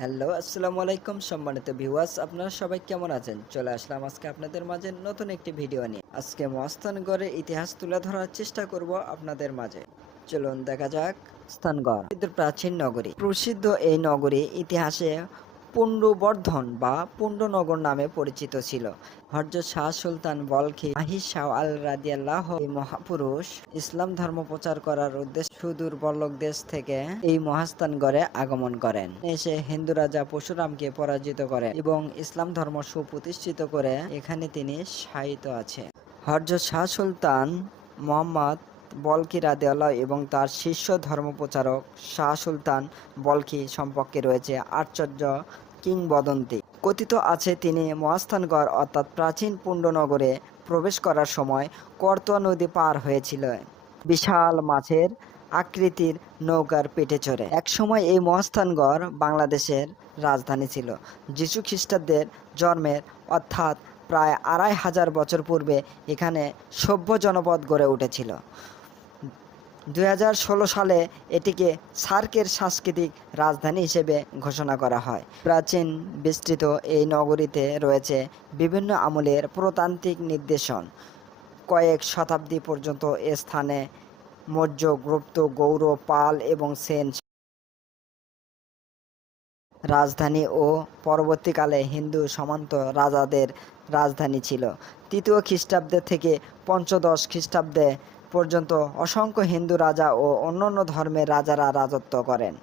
Hello, আসসালামু আলাইকুম সম্মানিত ভিউয়ার্স আপনারা সবাই কেমন আছেন? চলে আসলাম আজকে আপনাদের মাঝে নতুন একটি ভিডিও নিয়ে। আজকে মস্তানগড়ের ইতিহাস তুলে ধরার চেষ্টা করব আপনাদের মাঝে। চলুন দেখা যাক। স্থানগড় প্রাচীন নগরী। প্রসিদ্ধ এই নগরী ইতিহাসে পুণ্ডবর্ধন বা পুণ্ডনগর নামে পরিচিত ছিল। হরজত শাহ সুলতান বলখি মাহি শাহ আল রাদিয়াল্লাহ এই মহাপুরুষ ইসলাম ধর্ম প্রচার করার উদ্দেশ্যে সুদূর বল্লক দেশ থেকে এই মহাস্থানগড়ে আগমন করেন। এসে হিন্দু রাজা পরশুরামকে পরাজিত করেন এবং ইসলাম ধর্ম সুপ্রতিষ্ঠিত করে এখানে তিনি শায়িত আছে হরজত শাহ সুলতান মোহাম্মদ বলকি রাদেওয়ালা এবং তার শীর্ষ ধর্মপ্রচারক শাহ সুলতান বলকি সম্পর্কে রয়েছে আশ্চর্য কিংবদন্তি। কথিত আছে, তিনি মহাস্থানগড়, অর্থাৎ প্রাচীন পুণ্ডনগরে প্রবেশ করার সময় কর্তোয়া নদী পার হয়েছিল বিশাল মাছের আকৃতির নৌকার পেটে চড়ে। একসময় এই মহাস্থানগড় বাংলাদেশের রাজধানী ছিল। যীশু খ্রিস্টাব্দের জন্মের, অর্থাৎ প্রায় আড়াই হাজার বছর পূর্বে, এখানে সভ্য জনপদ গড়ে উঠেছিল। দুই হাজার ষোলো সালে এটিকে সার্কের সাংস্কৃতিক রাজধানী হিসেবে ঘোষণা করা হয়। প্রাচীন বিস্তৃত এই নগরীতে রয়েছে বিভিন্ন আমলের প্রতান্ত্রিক নির্দেশন। কয়েক শতাব্দী পর্যন্ত এ স্থানে মৌর্য, গুপ্ত গৌর পাল এবং সেন রাজধানী ও পরবর্তীকালে হিন্দু সামন্ত রাজাদের রাজধানী ছিল। তৃতীয় খ্রিস্টাব্দে থেকে পঞ্চদশ খ্রিস্টাব্দে পর্যন্ত অসংখ্য হিন্দু রাজা ও অন্যান্য ধর্মের রাজারা রাজত্ব করেন।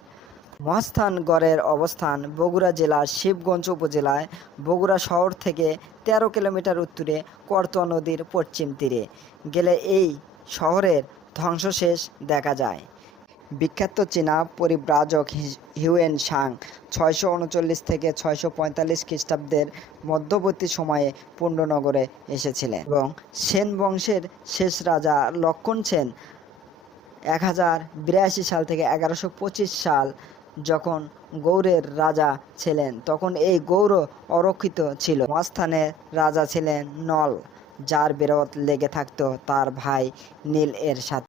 মহাস্থানগড়ের অবস্থান বগুড়া জেলার শিবগঞ্জ উপজেলায় বগুড়া শহর থেকে তেরো কিলোমিটার উত্তরে করতোয়া নদীর পশ্চিম তীরে। গেলে এই শহরের ধ্বংসশেষ দেখা যায়। বিখ্যাত চীনা পরিব্রাজক হিউয়েন সাং ছয়শো উনচল্লিশ থেকে ছয়শো পঁয়তাল্লিশ খ্রিস্টাব্দের মধ্যবর্তী সময়ে পুণ্ডনগরে এসেছিলেন এবং সেন বংশের শেষ রাজা লক্ষণ সেন এক হাজার বিরাশি সাল থেকে এগারোশো পঁচিশ সাল যখন গৌড়ের রাজা ছিলেন, তখন এই গৌর অরক্ষিত ছিল। মহাস্থানের রাজা ছিলেন নল, যার বিরোধ লেগে থাকতো তার ভাই নীল এর সাথে।